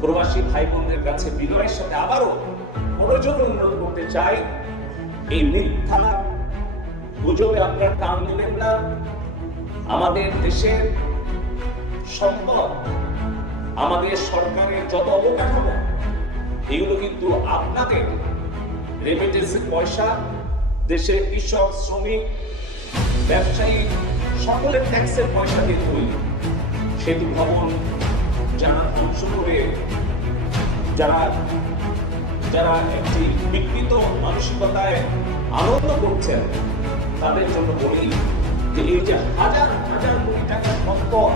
প্রবাসী ভাই বোনদের কাছে বিনয়ের সাথে আবারও প্রয়োজন অনুরোধ করতে চাই, এই মিথ্যা গুজবে আপনারা কান দিলেন না। আমাদের দেশের সম্পদ, আমাদের সরকারের যত অবকাঠামো, এগুলো কিন্তু আপনাদের রেমিটেন্সের পয়সা, দেশের কৃষক, শ্রমিক, ব্যবসায়ী সকলের ট্যাক্সের পয়সা দিয়ে তৈরি। সেতু ভবন যারা ধ্বংস করে, যারা একটি বিকৃত মানসিকতায় আনন্দ করছেন, তাদের জন্য বলি যে এই যে হাজার হাজার কোটি টাকার সম্পদ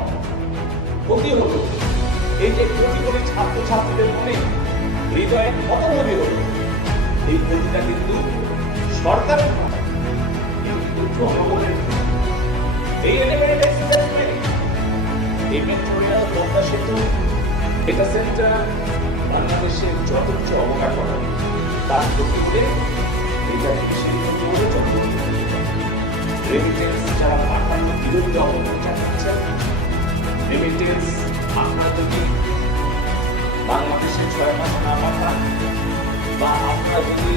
ক্ষতি হলো, এই যে কোটি কোটি ছাত্রছাত্রীদের মনে হৃদয়ে কত ভাবে হলো, এই ক্ষতিটা কিন্তু সরকারের নয়, কিন্তু জনগণের। এই এলিভেটেড এক্সপ্রেসওয়ে, এই মেট্রো রেল, পদ্মা সেতু, এটা সেন্টার বাংলাদেশের যত কিছু অবকাঠামো তার ক্ষতি হলে এটা দেশের ক্ষতি হলে রেমিটেন্স যারা পাঠানোর বিরুদ্ধে অবদান চালাচ্ছেন, রেমিটেন্স আপনারা যদি বাংলাদেশে 6 মাস না পাঠান বা আপনারা যদি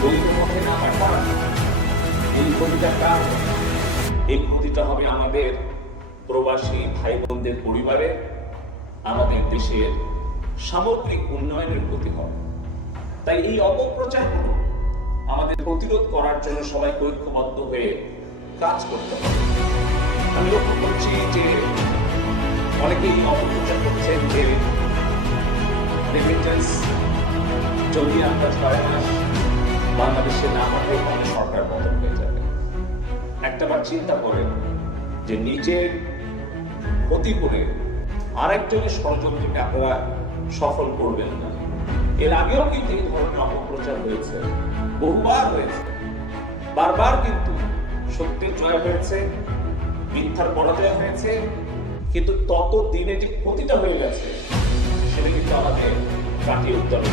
বৈধ পথে না পাঠান, এই ক্ষতিটা কার? এই ক্ষতিটা হবে আমাদের প্রবাসী ভাই বোনদের পরিবারে, আমাদের দেশের সামগ্রিক উন্নয়নের ক্ষতি হবে। তাই এই অপপ্রচারগুলো আমাদের প্রতিরোধ করার জন্য সবাইকে ঐক্যবদ্ধ হয়ে কাজ করতে হবে। আমি লক্ষ্য করছি যে অনেকেই অপপ্রচার করছেন যে রেমিটেন্স যদি আমরা 6 মাস বাংলাদেশে না পাঠাই তাহলে সরকার পতন হয়ে যাবে। একটাবার চিন্তা করেন যে নিজের ক্ষতি করে আরেকজনের ষড়যন্ত্রকে আপনারা সফল করবেন না। এর আগেও কিন্তু এই ধরনের অপপ্রচার হয়েছে, বহুবার হয়েছে, বারবার কিন্তু সত্যির জয় হয়েছে, মিথ্যার পরাজয় হয়েছে, কিন্তু তত দিনে যে ক্ষতিটা হয়ে গেছে সেটা কিন্তু আমাদের কাটিয়ে উঠতে হবে।